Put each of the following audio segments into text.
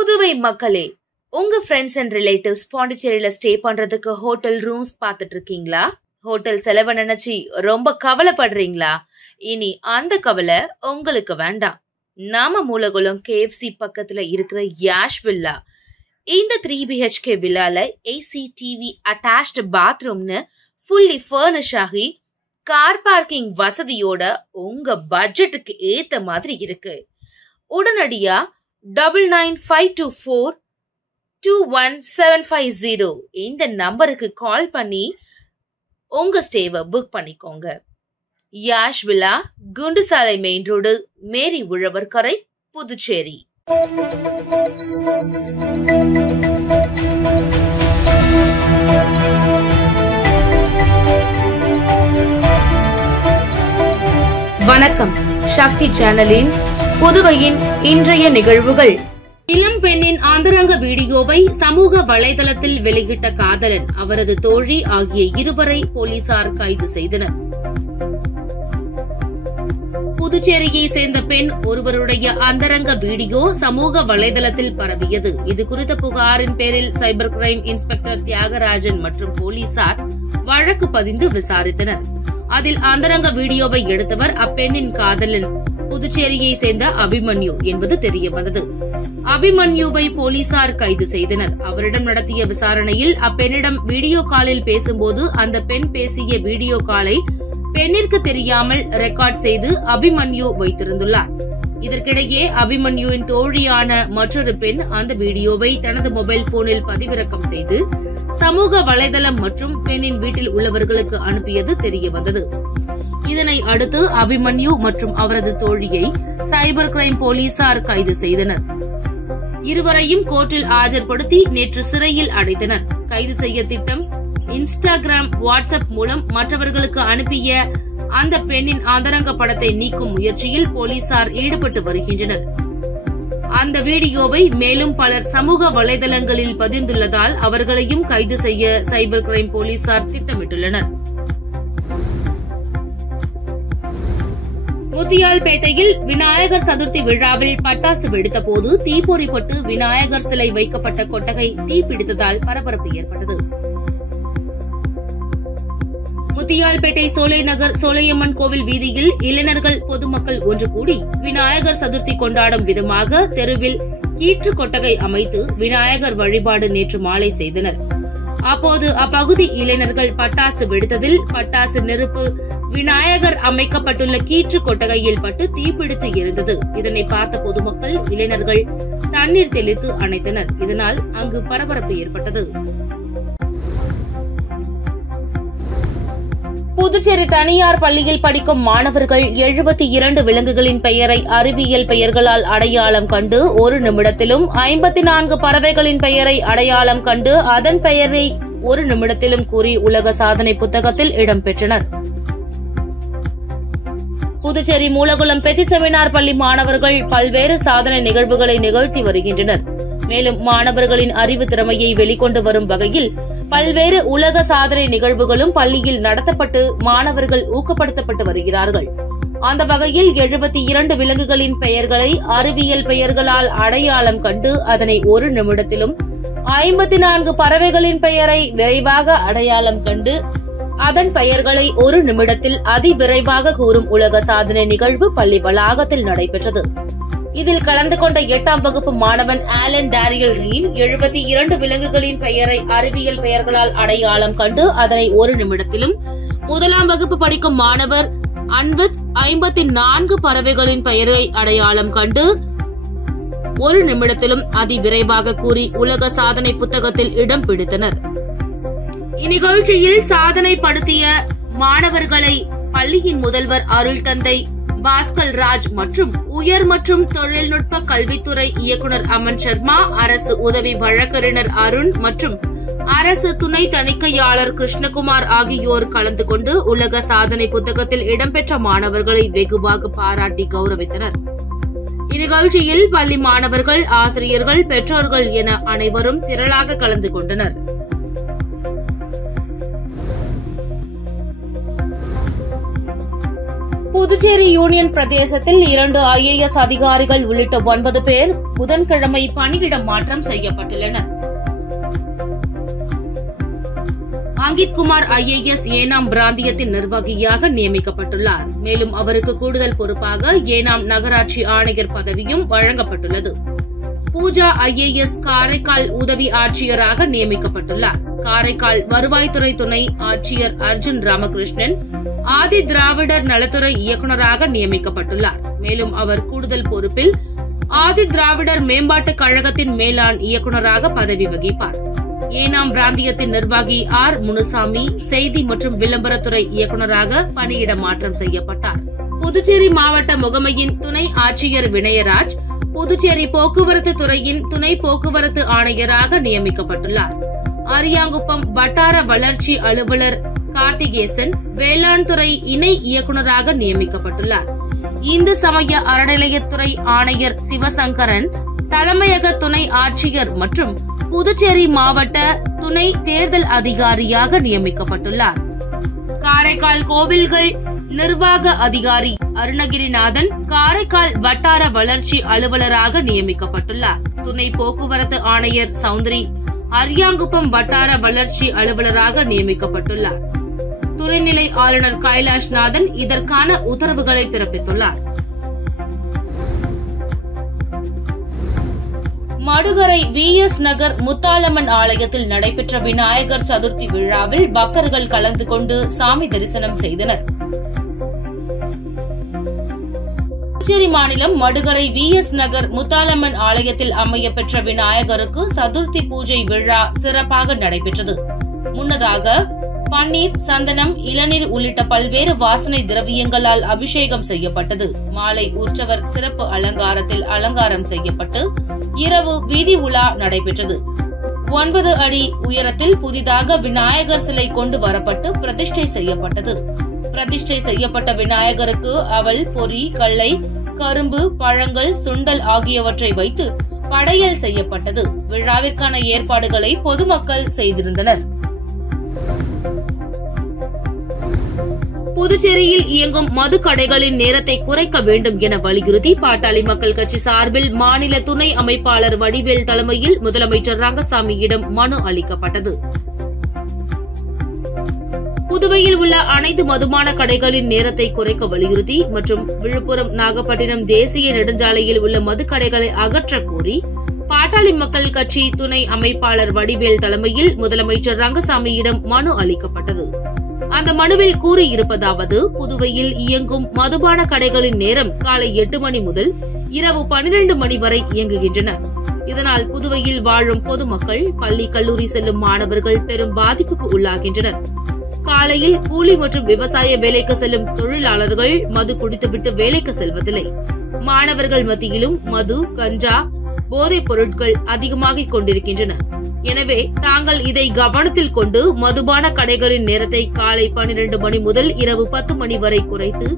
புதுவை மக்களே, உங்க friends and relatives பாண்டிச்சேரியில ஸ்டே பண்றதுக்கு ஹோட்டல் ரூம்ஸ் பாத்துட்டு இருக்கீங்களா? ஹோட்டல் செலவை நினைச்சு ரொம்ப கவலைப்படுறீங்களா? இனி அந்த கவலை உங்களுக்கு வேண்டாம். நாம மூலகுளம் KFC பக்கத்துல இருக்கிற யாஷ் வில்லா, இந்த 3 BHK வில்லால AC TV அட்டாச்ட் பாத்ரூம்னு ஃபுல்லி ஃபர்னிஷ் ஆகி கார் பார்க்கிங் வசதியோட உங்க பட்ஜெட்டுக்கு ஏத்த மாதிரி இருக்கு. உடனடியா 9952421750 இந்த நம்பருக்கு கால் பண்ணி உங்க ஸ்டேவை புக் பண்ணிக்கோங்க. Yash villa, Kundasale main road, மேரி உழவர்கரை, புதுச்சேரி. வணக்கம். சக்தி சேனலின் புதுவையின் இன்றைய நிகழ்வுகள். இளம் பெண்ணின் அந்தரங்க வீடியோவை சமூக வலைதளத்தில் வெளியிட்ட காதலன், அவரது தோழி ஆகிய இருவரை போலீசார் கைது செய்தனர். புதுச்சேரியை சேர்ந்த பெண் ஒருவருடைய அந்தரங்க வீடியோ சமூக வலைதளத்தில் பரவியது. இது குறித்த புகாரின் பேரில் சைபர் கிரைம் இன்ஸ்பெக்டர் தியாகராஜன் மற்றும் போலீசார் வழக்கு பதிந்து விசாரித்தனர். அதில் அந்தரங்க வீடியோவை எடுத்தவர் அப்பெண்ணின் காதலன், புதுச்சேரியை சேர்ந்த அபிமன்யு என்பது தெரிய வந்தது. அபிமன்யுவை போலீசார் கைது செய்தனர். அவரிடம் நடத்திய விசாரணையில் அப்பெண்ணிடம் வீடியோ காலில் பேசும்போது அந்த பெண் பேசிய வீடியோ காலை பெண்ணிற்கு தெரியாமல் ரெக்கார்ட் செய்து அபிமன்யு வைத்திருந்துள்ளார். இதற்கிடையே அபிமன்யுவின் தோழியான மற்றொரு பெண் அந்த வீடியோவை தனது மொபைல் போனில் பதிவிறக்கம் செய்து சமூக வலைதளம் மற்றும் பெண்ணின் வீட்டில் உள்ளவர்களுக்கு அனுப்பியது தெரியவந்தது. இதனை அடுத்து அபிமன்யு மற்றும் அவரது தோழியை சைபர் கிரைம் போலீசார் கைது செய்தனர். இருவரையும் கோர்ட்டில் ஆஜர்படுத்தி நேற்று சிறையில் அடைத்தனர். கைது செய்ய திட்டம் இன்ஸ்டாகிராம், வாட்ஸ்அப் மூலம் மற்றவர்களுக்கு அனுப்பிய அந்த பெண்ணின் அந்தரங்க படத்தை நீக்கும் முயற்சியில் போலீசார் ஈடுபட்டு வருகின்றனர். அந்த வீடியோவை மேலும் பலர் சமூக வலைதளங்களில் பதிந்துள்ளதால் அவர்களையும் கைது செய்ய சைபர் கிரைம் போலீசார் திட்டமிட்டுள்ளனர். முத்தியால்பேட்டையில் விநாயகர் சதுர்த்தி விழாவில் பட்டாசு வெடித்தபோது தீப்பொறிப்பட்டு விநாயகர் சிலை வைக்கப்பட்ட கொட்டகை தீப்பிடித்ததால் பரபரப்பு ஏற்பட்டது. முத்தியால்பேட்டை சோலை நகர் சோலையம்மன் கோவில் வீதியில் இளைஞர்கள், பொதுமக்கள் ஒன்று கூடி விநாயகர் சதுர்த்தி கொண்டாடும் விதமாக தெருவில் கீற்று கொட்டகை அமைத்து விநாயகர் வழிபாடு நேற்று மாலை செய்தனர். அப்போது அப்பகுதி இளைஞர்கள் பட்டாசு வெடித்ததில் பட்டாசு நெருப்பு விநாயகர் அமைக்கப்பட்டுள்ள கீற்று கொட்டகையில் பட்டு தீப்பிடித்து எரிந்தது. இதனை பார்த்த பொதுமக்கள், இளைஞர்கள் தண்ணீர் தெளித்து அணைத்தனர். இதனால் அங்கு பரபரப்பு ஏற்பட்டது. புதுச்சேரி தனியார் பள்ளியில் படிக்கும் மாணவர்கள் 72 விலங்குகளின் பெயரை அறிவியல் பெயர்களால் அடையாளம் கண்டு 1 நிமிடத்திலும் 54 பறவைகளின் பெயரை அடையாளம் கண்டு அதன் பெயரை 1 நிமிடத்திலும் கூறி உலக சாதனை புத்தகத்தில் இடம்பெற்றனர். புதுச்சேரி மூலகுளம் பெத்தி செமினார் பள்ளி மாணவர்கள் பல்வேறு சாதனை நிகழ்வுகளை நிகழ்த்தி வருகின்றனர். மேலும் மாணவர்களின் அறிவு திறமையை வெளிக்கொண்டு வரும் வகையில் பல்வேறு உலக சாதனை நிகழ்வுகளும் பள்ளியில் நடத்தப்பட்டு மாணவர்கள் ஊக்கப்படுத்தப்பட்டு வருகிறார்கள். அந்த வகையில் 72 விலங்குகளின் பெயர்களை அறிவியல் பெயர்களால் அடையாளம் கண்டு அதனை 1 நிமிடத்திலும் 54 பறவைகளின் பெயரை விரைவாக அடையாளம் கண்டு அதன் பெயர்களை 1 நிமிடத்தில் அதிவிரைவாக கூறும் உலக சாதனை நிகழ்வு பள்ளி வளாகத்தில் நடைபெற்றது. இதில் கலந்து கொண்ட 8ஆம் வகுப்பு மாணவன் ஆலன் டேரியல் ரீன் 72 விலங்குகளின் பெயரை அறிவியல் பெயர்களால் அடையாளம் கண்டு அதனை 1 நிமிடத்திலும், 1ஆம் வகுப்பு படிக்கும் மாணவர் அன்வித் 54 பறவைகளின் பெயரை அடையாளம் கண்டு 1 நிமிடத்திலும் அதிவிரைவாக கூறி உலக சாதனை புத்தகத்தில் இடம் பிடித்தனர். இந்நிகழ்ச்சியில் சாதனை படுத்திய மாணவர்களை பள்ளியின் முதல்வர் அருள் தந்தை பாஸ்கல் ராஜ் மற்றும் உயர் மற்றும் தொழில்நுட்ப கல்வித்துறை இயக்குநர் அமன் சர்மா, அரசு உதவி வழக்கறிஞர் அருண் மற்றும் அரசு துணை தணிக்கையாளர் கிருஷ்ணகுமார் ஆகியோர் கலந்து கொண்டு உலக சாதனை புத்தகத்தில் இடம்பெற்ற மாணவர்களை வெகுவாக பாராட்டி கௌரவித்தனர். இந்நிகழ்ச்சியில் பள்ளி மாணவர்கள், ஆசிரியர்கள், பெற்றோர்கள் என அனைவரும் திரளாக கலந்து கொண்டனர். புதுச்சேரி யூனியன் பிரதேசத்தில் 2 IAS அதிகாரிகள் உள்ளிட்ட 9 பேர் புதன்கிழமை பணியிட மாற்றம் செய்யப்பட்டுள்ளனர். அங்கித் குமார் IAS ஏனாம் பிராந்தியத்தின் நிர்வாகியாக நியமிக்கப்பட்டுள்ளார். மேலும் அவருக்கு கூடுதல் பொறுப்பாக ஏனாம் நகராட்சி ஆணையர் பதவியும் வழங்கப்பட்டுள்ளது. பூஜா IAS காரைக்கால் உதவி ஆட்சியராக நியமிக்கப்பட்டுள்ளார். காரைக்கால் வருவாய்த்துறை துணை ஆட்சியர் அர்ஜுன் ராமகிருஷ்ணன் ஆதி திராவிடர் நலத்துறை இயக்குநராக நியமிக்கப்பட்டுள்ளார். மேலும் அவர் கூடுதல் பொறுப்பில் ஆதி திராவிடர் மேம்பாட்டுக் கழகத்தின் மேலாண் இயக்குநராக பதவி வகிப்பார். ஏனாம் பிராந்தியத்தின் நிர்வாகி R. முனுசாமி செய்தி மற்றும் விளம்பரத்துறை இயக்குநராக பணியிட மாற்றம் செய்யப்பட்டார். புதுச்சேரி மாவட்ட முகமையின் துணை ஆட்சியர் வினயராஜ் புதுச்சேரி போக்குவரத்து துறையின் துணை போக்குவரத்து ஆணையராக நியமிக்கப்பட்டுள்ளார். அரியாங்குப்பம் வட்டார வளர்ச்சி அலுவலர் கார்த்திகேசன் வேளாண் துறை இணை இயக்குநராக நியமிக்கப்பட்டுள்ளார். இந்து சமய அறநிலையத்துறை ஆணையர் சிவசங்கரன் தலைமையக துணை ஆட்சியர் மற்றும் புதுச்சேரி மாவட்ட துணை தேர்தல் அதிகாரியாக நியமிக்கப்பட்டுள்ளார். காரைக்கால் கோவில்கள் நிர்வாக அதிகாரி அருணகிரிநாதன் காரைக்கால் வட்டார வளர்ச்சி அலுவலராக நியமிக்கப்பட்டுள்ளார். துணை போக்குவரத்து ஆணையர் சௌந்தரி அரியாங்குப்பம் வட்டார வளர்ச்சி அலுவலராக நியமிக்கப்பட்டுள்ளார். துணைநிலை ஆளுநர் கைலாஷ்நாதன் இதற்கான உத்தரவுகளை பிறப்பித்துள்ளார். மடுகரை VS நகர் முத்தாலம்மன் ஆலயத்தில் நடைபெற்ற விநாயகர் சதுர்த்தி விழாவில் பக்தர்கள் கலந்து கொண்டு சாமி தரிசனம் செய்தனர். புதுச்சேரி மாநிலம் மடுகரை VS நகர் முத்தாலம்மன் ஆலயத்தில் அமையப்பெற்ற விநாயகருக்கு சதுர்த்தி பூஜை விழா சிறப்பாக நடைபெற்றது. முன்னதாக பன்னீர், சந்தனம், இளநீர் உள்ளிட்ட பல்வேறு வாசனை திரவியங்களால் அபிஷேகம் செய்யப்பட்டது. மாலை உற்சவர் சிறப்பு அலங்காரத்தில் அலங்காரம் செய்யப்பட்டு இரவு வீதி உலா நடைபெற்றது. 9 அடி உயரத்தில் புதிதாக விநாயகர் சிலை கொண்டு வரப்பட்டு பிரதிஷ்டை செய்யப்பட்டது. பிரதிஷ்டை செய்யப்பட்ட விநாயகருக்கு அவல், பொரி, கல்லை, கரும்பு, பழங்கள், சுண்டல் ஆகியவற்றை வைத்து படையல் செய்யப்பட்டது. விழாவிற்கான ஏற்பாடுகளை பொதுமக்கள் செய்திருந்தனர். புதுச்சேரியில் இயங்கும் மது கடைகளின் நேரத்தை குறைக்க வேண்டும் என வலியுறுத்தி பாட்டாளி மக்கள் கட்சி சார்பில் மாநில துணை அமைப்பாளர் வடிவேல் தலைமையில் முதலமைச்சர் ரங்கசாமியிடம் மனு அளிக்கப்பட்டது. புதுவையில் உள்ள அனைத்து மதுபான கடைகளின் நேரத்தை குறைக்க வலியுறுத்தி மற்றும் விழுப்புரம், நாகப்பட்டினம் தேசிய நெடுஞ்சாலையில் உள்ள மதுக்கடைகளை அகற்றக் கோரி பாட்டாளி மக்கள் கட்சி துணை அமைப்பாளர் வடிவேல் தலைமையில் முதலமைச்சர் ரங்கசாமியிடம் மனு அளிக்கப்பட்டது. அந்த மனுவில் கூறியிருப்பதாவது: புதுவையில் இயங்கும் மதுபான கடைகளின் நேரம் காலை 8 மணி முதல் இரவு 12 மணி வரை இயங்குகின்றன. இதனால் புதுவையில் வாழும் பொதுமக்கள், பள்ளி, கல்லூரி செல்லும் மாணவர்கள் பெரும் பாதிப்புக்கு உள்ளாகின்றனர். காலையில் கூலி மற்றும் விவசாய வேலைக்கு செல்லும் தொழிலாளர்கள் மது குடித்துவிட்டு வேலைக்கு செல்வதில்லை. மாணவர்கள் மத்தியிலும் மது, கஞ்சா, போதைப் பொருட்கள் அதிகமாகிக் கொண்டிருக்கின்றன. எனவே தாங்கள் இதை கவனத்தில் கொண்டு மதுபான கடைகளின் நேரத்தை காலை 12 மணி முதல் இரவு 10 மணி வரை குறைத்து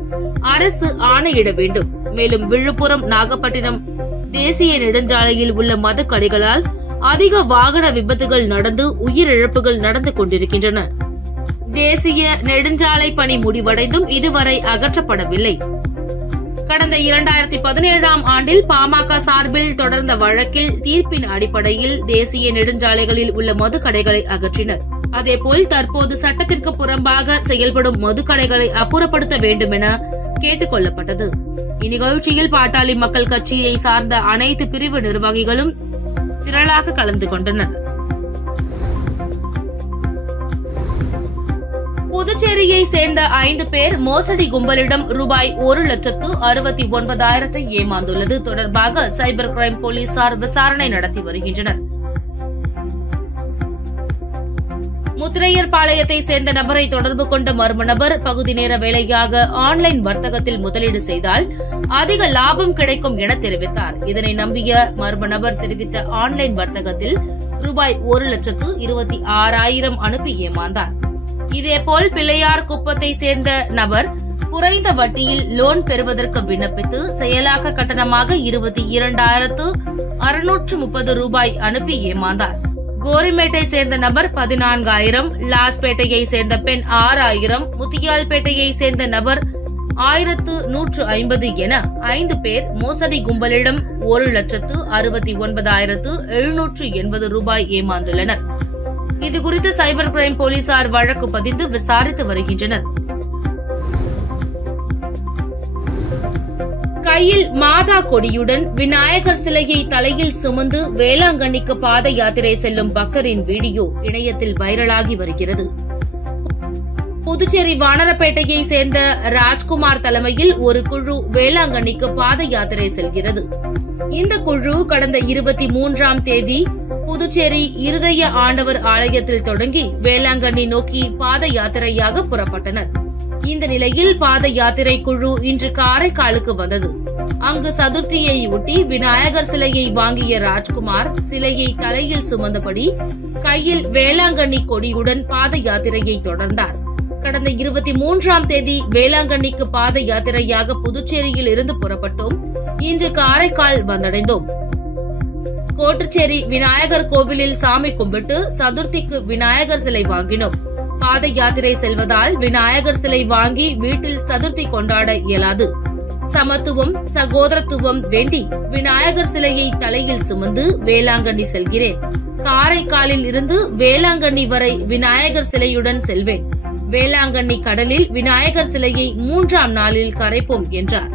அரசு ஆணையிட வேண்டும். மேலும் விழுப்புரம், நாகப்பட்டினம் தேசிய நெடுஞ்சாலையில் உள்ள மது கடைகளால் அதிக வாகன விபத்துகள் நடந்து உயிரிழப்புகள் நடந்து கொண்டிருக்கின்றன. தேசிய நெடுஞ்சாலை பணி முடிவடைந்தும் இதுவரை அகற்றப்படவில்லை. கடந்த 2017ஆம் ஆண்டில் பாமக சார்பில் தொடர்ந்த வழக்கில் தீர்ப்பின் அடிப்படையில் தேசிய நெடுஞ்சாலைகளில் உள்ள மதுக்கடைகளை அகற்றினர். அதேபோல் தற்போது சட்டத்திற்கு புறம்பாக செயல்படும் மதுக்கடைகளை அப்புறப்படுத்த வேண்டும் என கேட்டுக் கொள்ளப்பட்டது. இந்நிகழ்ச்சியில் பாட்டாளி மக்கள் கட்சியை சார்ந்த அனைத்து பிரிவு நிர்வாகிகளும் திரளாக கலந்து கொண்டனர். புதுச்சேரியை சேர்ந்த 5 பேர் மோசடி கும்பலிடம் ரூபாய் 1,69,000 ஏமாந்துள்ளது தொடர்பாக சைபர் கிரைம் போலீசார் விசாரணை நடத்தி வருகின்றனர். முத்திரையர்பாளையத்தை சேர்ந்த நபரை தொடர்பு கொண்ட மர்ம நபர் பகுதி நேர வேலையாக ஆன்லைன் வர்த்தகத்தில் முதலீடு செய்தால் அதிக லாபம் கிடைக்கும் என தெரிவித்தார். இதனை நம்பிய மர்ம நபர் தெரிவித்த ஆன்லைன் வர்த்தகத்தில் ரூபாய் 1,26,000 அனுப்பி ஏமாந்தார். இதேபோல் பிள்ளையார் குப்பத்தை சேர்ந்த நபர் குறைந்த வட்டியில் லோன் பெறுவதற்கு விண்ணப்பித்து செயலாக்க கட்டணமாக 22,630 ரூபாய் அனுப்பி ஏமாந்தார். கோரிமேட்டை சேர்ந்த நபர் 14,000, லாஸ்பேட்டையை சேர்ந்த பெண் 6,000, முத்தியால்பேட்டையை சேர்ந்த நபர் 1150 என 5 பேர் மோசடி கும்பலிடம் 1,69,780 ரூபாய் ஏமாந்துள்ளனர். இதுகுறித்து சைபர் கிரைம் போலீசார் வழக்கு பதிந்து விசாரித்து வருகின்றனர். கையில் மாதா கொடியுடன் விநாயகர் சிலையை தலையில் சுமந்து வேளாங்கண்ணிக்கு பாத யாத்திரை செல்லும் பக்தரின் வீடியோ இணையத்தில் வைரலாகி வருகிறது. புதுச்சேரி வானரப்பேட்டையை சேர்ந்த ராஜ்குமார் தலைமையில் ஒரு குழு வேளாங்கண்ணிக்கு பாத யாத்திரை செல்கிறது. இந்த குழு கடந்த 23ஆம் தேதி புதுச்சேரி இருதய ஆண்டவர் ஆலயத்தில் தொடங்கி வேளாங்கண்ணி நோக்கி பாத யாத்திரையாக புறப்பட்டனர். இந்த நிலையில் பாத யாத்திரை குழு இன்று காரைக்காலுக்கு வந்தது. அங்கு சதுர்த்தியை ஒட்டி விநாயகர் சிலையை வாங்கிய ராஜ்குமார் சிலையை தலையில் சுமந்தபடி கையில் வேளாங்கண்ணி கொடியுடன் பாத யாத்திரையை தொடர்ந்தார். கடந்த 23ஆம் தேதி வேளாங்கண்ணிக்கு பாத யாத்திரையாக புதுச்சேரியில் இருந்து புறப்பட்டோம். இன்று காரைக்கால் வந்தடைந்தோம். கோட்டுச்சேரி விநாயகர் கோவிலில் சாமி கும்பிட்டு சதுர்த்திக்கு விநாயகர் சிலை வாங்கினோம். பாத யாத்திரை செல்வதால் விநாயகர் சிலை வாங்கி வீட்டில் சதுர்த்தி கொண்டாட இயலாது. சமத்துவம் சகோதரத்துவம் வேண்டி விநாயகர் சிலையை தலையில் சுமந்து வேளாங்கண்ணி செல்கிறேன். காரைக்காலில் இருந்து வேளாங்கண்ணி வரை விநாயகர் சிலையுடன் செல்வேன். வேளாங்கண்ணி கடலில் விநாயகர் சிலையை 3ஆம் நாளில் கரைப்போம் என்றார்.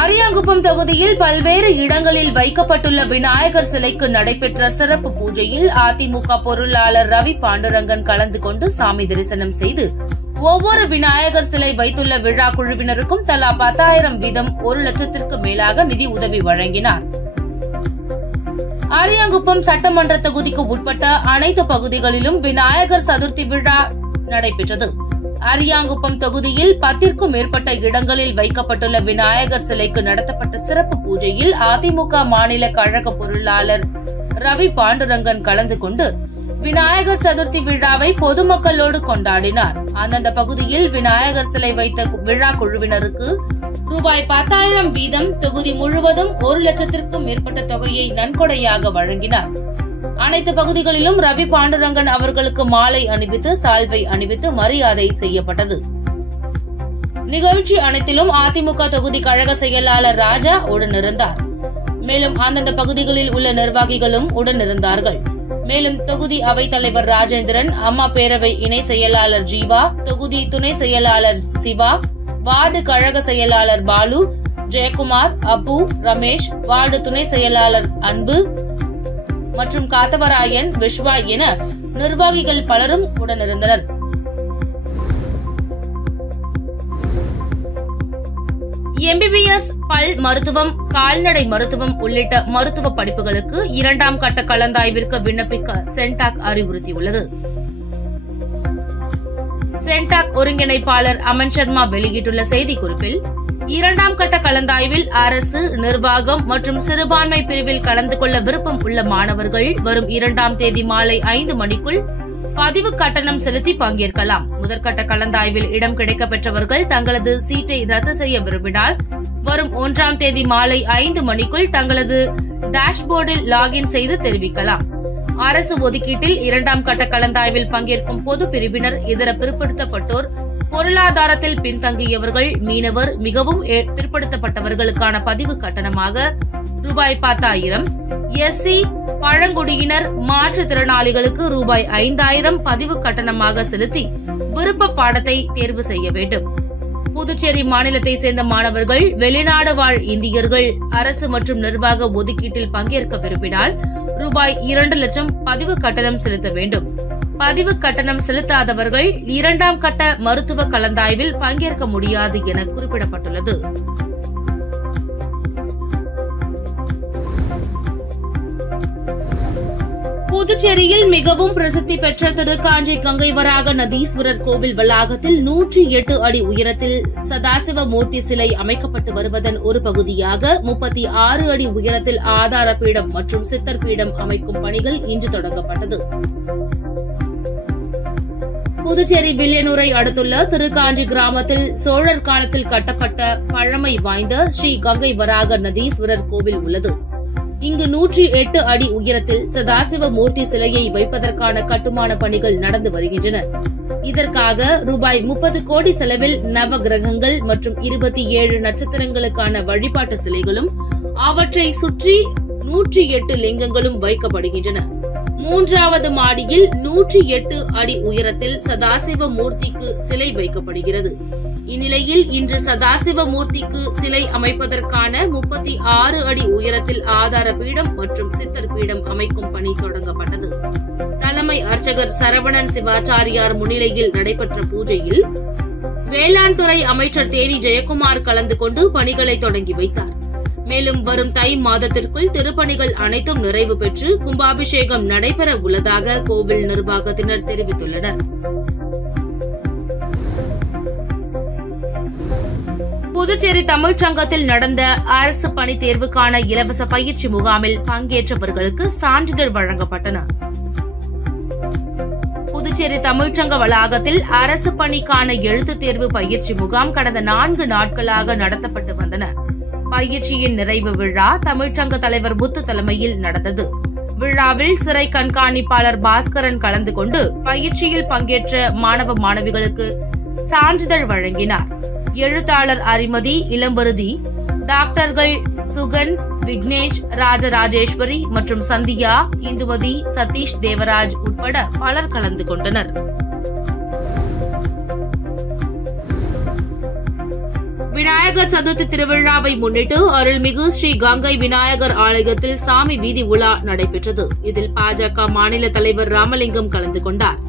அரியாங்குப்பம் தொகுதியில் பல்வேறு இடங்களில் வைக்கப்பட்டுள்ள விநாயகர் சிலைக்கு நடைபெற்ற சிறப்பு பூஜையில் அதிமுக பொருளாளர் ரவி பாண்டுரங்கன் கலந்து கொண்டு சாமி தரிசனம் செய்து ஒவ்வொரு விநாயகர் சிலை வைத்துள்ள விழா குழுவினருக்கும் தலா 10,000 வீதம் 1 லட்சத்திற்கு மேலாக நிதி உதவி வழங்கினார். அரியாங்குப்பம் சட்டமன்ற தொகுதிக்கு உட்பட்ட அனைத்து பகுதிகளிலும் விநாயகர் சதுர்த்தி விழா நடைபெற்றது. அரியாங்குப்பம் தொகுதியில் 10ற்கும் மேற்பட்ட இடங்களில் வைக்கப்பட்டுள்ள விநாயகர் சிலைக்கு நடத்தப்பட்ட சிறப்பு பூஜையில் அதிமுக மாநில கழக பொருளாளர் ரவி பாண்டுரங்கன் கலந்து கொண்டு விநாயகர் சதுர்த்தி விழாவை பொதுமக்களோடு கொண்டாடினார். அந்தந்த பகுதியில் விநாயகர் சிலை வைத்த விழா குழுவினருக்கு ரூபாய் 10,000 வீதம் தொகுதி முழுவதும் 1 லட்சத்திற்கும் மேற்பட்ட தொகையை நன்கொடையாக வழங்கினார். அனைத்து பகுதிகளிலும் ரவி பாண்டுரங்கன் அவர்களுக்கு மாலை அணிவித்து சால்வை அணிவித்து மரியாதை செய்யப்பட்டது. நிகழ்ச்சி அனைத்திலும் அதிமுக தொகுதி கழக செயலாளர் ராஜா உடனிருந்தார். மேலும் அந்தந்த பகுதிகளில் உள்ள நிர்வாகிகளும் உடனிருந்தார்கள். மேலும் தொகுதி அவைத்தலைவர் ராஜேந்திரன், அம்மா பேரவை இணை செயலாளர் ஜீவா, தொகுதி துணை செயலாளர் சிவா, வார்டு கழக செயலாளர் பாலு, ஜெயக்குமார், அப்பு, ரமேஷ், வார்டு துணை செயலாளர் அன்பு மற்றும் காத்தவராயன், விஸ்வா என நிர்வாகிகள் பலரும் உடனிருந்தனர். MBBS, பல் மருத்துவம், கால்நடை மருத்துவம் உள்ளிட்ட மருத்துவ படிப்புகளுக்கு 2ஆம் கட்ட கலந்தாய்விற்கு விண்ணப்பிக்க சென்டாக் அறிவுறுத்தியுள்ளது. சென்டாக் ஒருங்கிணைப்பாளர் அமன் சர்மா வெளியிட்டுள்ள செய்திக்குறிப்பில் 2ஆம் கட்ட கலந்தாய்வில் அரசு, நிர்வாகம் மற்றும் சிறுபான்மை பிரிவில் கலந்து கொள்ள விருப்பம் உள்ள மாணவர்கள் வரும் 2ஆம் தேதி மாலை 5 மணிக்குள் பதிவு கட்டணம் செலுத்தி பங்கேற்கலாம். முதற்கட்ட கலந்தாய்வில் இடம் கிடைக்கப்பெற்றவர்கள் தங்களது சீட்டை ரத்து செய்ய விரும்பினால் வரும் 1ஆம் தேதி மாலை 5 மணிக்குள் தங்களது டாஷ்போர்டில் லாகின் செய்து தெரிவிக்கலாம். அரசு ஒதுக்கீட்டில் 2ஆம் கட்ட கலந்தாய்வில் பங்கேற்கும் பொது பிரிவினர், இதர பிற்படுத்தப்பட்டோர், பொருளாதாரத்தில் பின்தங்கியவர்கள், மீனவர், மிகவும் பிற்படுத்தப்பட்டவர்களுக்கான பதிவு கட்டணமாக ரூபாய் 10,000, SC, பழங்குடியினர், மாற்றுத்திறனாளிகளுக்கு ரூபாய் 5,000 பதிவு கட்டணமாக செலுத்தி விருப்ப பாடத்தை தேர்வு செய்ய வேண்டும். புதுச்சேரி மாநிலத்தை சேர்ந்த மாணவர்கள், வெளிநாடு வாழ் இந்தியர்கள் அரசு மற்றும் நிர்வாக ஒதுக்கீட்டில் பங்கேற்க விரும்பினால் ரூபாய் 2 லட்சம் பதிவு கட்டணம் செலுத்த வேண்டும். பதிவு கட்டணம் செலுத்தாதவர்கள் 2ஆம் கட்ட மருத்துவ கலந்தாய்வில் பங்கேற்க முடியாது என குறிப்பிடப்பட்டுள்ளது. புதுச்சேரியில் மிகவும் பிரசித்தி பெற்ற திருக்காஞ்சி கங்கை வராக நதீஸ்வரர் கோவில் வளாகத்தில் 108 அடி உயரத்தில் சதாசிவ மூர்த்தி சிலை அமைக்கப்பட்டு வருவதன் ஒரு பகுதியாக 36 அடி உயரத்தில் ஆதார பீடம் மற்றும் சித்தர் பீடம் அமைக்கும் பணிகள் இன்று தொடங்கப்பட்டது. புதுச்சேரி வில்லியனூரை அடுத்துள்ள திருக்காஞ்சி கிராமத்தில் சோழர் காலத்தில் கட்டப்பட்ட பழமை வாய்ந்த ஸ்ரீ கங்கை வராக நதீஸ்வரர் கோவில் உள்ளது. இங்கு 108 அடி உயரத்தில் சதாசிவ மூர்த்தி சிலையை வைப்பதற்கான கட்டுமான பணிகள் நடந்து வருகின்றன. இதற்காக ரூபாய் 30 கோடி செலவில் நவ கிரகங்கள் மற்றும் 27 நட்சத்திரங்களுக்கான வழிபாட்டு சிலைகளும் அவற்றை சுற்றி 108 லிங்கங்களும் வைக்கப்படுகின்றன. 3வது மாடியில் 108 அடி உயரத்தில் சதாசிவ மூர்த்திக்கு சிலை வைக்கப்படுகிறது. இந்நிலையில் இன்று சதாசிவ மூர்த்திக்கு சிலை அமைப்பதற்கான 36 அடி உயரத்தில் ஆதார பீடம் மற்றும் சித்தர் பீடம் அமைக்கும் பணி தொடங்கப்பட்டது. தலைமை அர்ச்சகர் சரவணன் சிவாச்சாரியார் முன்னிலையில் நடைபெற்ற பூஜையில் வேளாண் துறை அமைச்சர் தேனி ஜெயக்குமார் கலந்து கொண்டு பணிகளை தொடங்கி வைத்தார். மேலும் வரும் தை மாதத்திற்குள் திருப்பணிகள் அனைத்தும் நிறைவு பெற்று கும்பாபிஷேகம் நடைபெற உள்ளதாக கோவில் நிர்வாகத்தினர் தெரிவித்துள்ளனர். புதுச்சேரி தமிழ்ச்சங்கத்தில் நடந்த அரசு பணி தேர்வுக்கான இலவச பயிற்சி முகாமில் பங்கேற்றவர்களுக்கு சான்றிதழ் வழங்கப்பட்டன. புதுச்சேரி தமிழ்ச்சங்க வளாகத்தில் அரசு பணிக்கான எழுத்துத் தேர்வு பயிற்சி முகாம் கடந்த 4 நாட்களாக நடத்தப்பட்டு வந்தன. பயிற்சியின் நிறைவு விழா தமிழ்ச்சங்க தலைவர் முத்து தலைமையில் நடந்தது. விழாவில் சிறை கண்காணிப்பாளர் பாஸ்கரன் கலந்து கொண்டு பயிற்சியில் பங்கேற்ற மாணவ மாணவிகளுக்கு சான்றிதழ் வழங்கினார். எழுத்தாளர் அரிமதி, இளம்பருதி, டாக்டர்கள் சுகன், விக்னேஷ், ராஜராஜேஸ்வரி மற்றும் சந்தியா, இந்துமதி, சதீஷ் தேவராஜ் உட்பட பலர் கலந்து கொண்டனர். விநாயகர் சதுர்த்தி திருவிழாவை முன்னிட்டு அருள்மிகு ஸ்ரீ கங்கை விநாயகர் ஆலயத்தில் சாமி வீதி உலா நடைபெற்றது. இதில் பாஜக மாநில தலைவர் ராமலிங்கம் கலந்து கொண்டார்.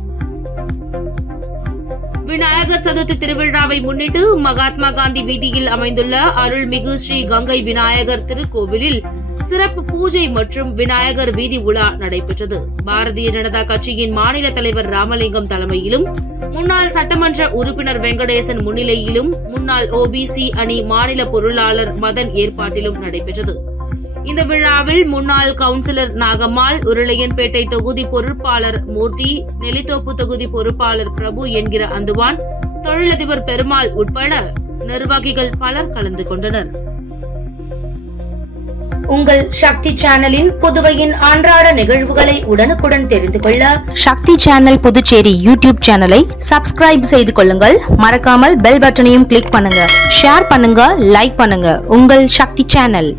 விநாயகர் சதுர்த்தி திருவிழாவை முன்னிட்டு மகாத்மா காந்தி வீதியில் அமைந்துள்ள அருள்மிகு ஸ்ரீ கங்கை விநாயகர் திருக்கோவிலில் சிறப்பு பூஜை மற்றும் விநாயகர் வீதி உலா நடைபெற்றது. பாரதிய ஜனதா கட்சியின் மாநில தலைவர் ராமலிங்கம் தலைமையிலும் முன்னாள் சட்டமன்ற உறுப்பினர் வெங்கடேசன் முன்னிலையிலும் முன்னாள் ஓபிசி அணி மாநில பொருளாளர் மதன் ஏற்பாட்டிலும் நடைபெற்றது. இந்த விழாவில் முன்னாள் கவுன்சிலர் நாகம்மாள், உருளையன்பேட்டை தொகுதி பொறுப்பாளர் மூர்த்தி, நெல்லித்தோப்பு தொகுதி பொறுப்பாளர் பிரபு என்கிற அந்துவான், தொழிலதிபர் பெருமாள் உட்பட நிர்வாகிகள் பலர் கலந்து கொண்டனர். உங்கள் சக்தி சேனலின் புதுவையின் அன்றாட நிகழ்வுகளை உடனுக்குடன் தெரிந்து கொள்ள சக்தி சேனல் புதுச்சேரி யூடியூப் சேனலை சப்ஸ்கிரைப் செய்து கொள்ளுங்கள். மறக்காமல் பெல் பட்டனையும் கிளிக் பண்ணுங்க, ஷேர் பண்ணுங்க, லைக் பண்ணுங்க. உங்கள் சக்தி சேனல்.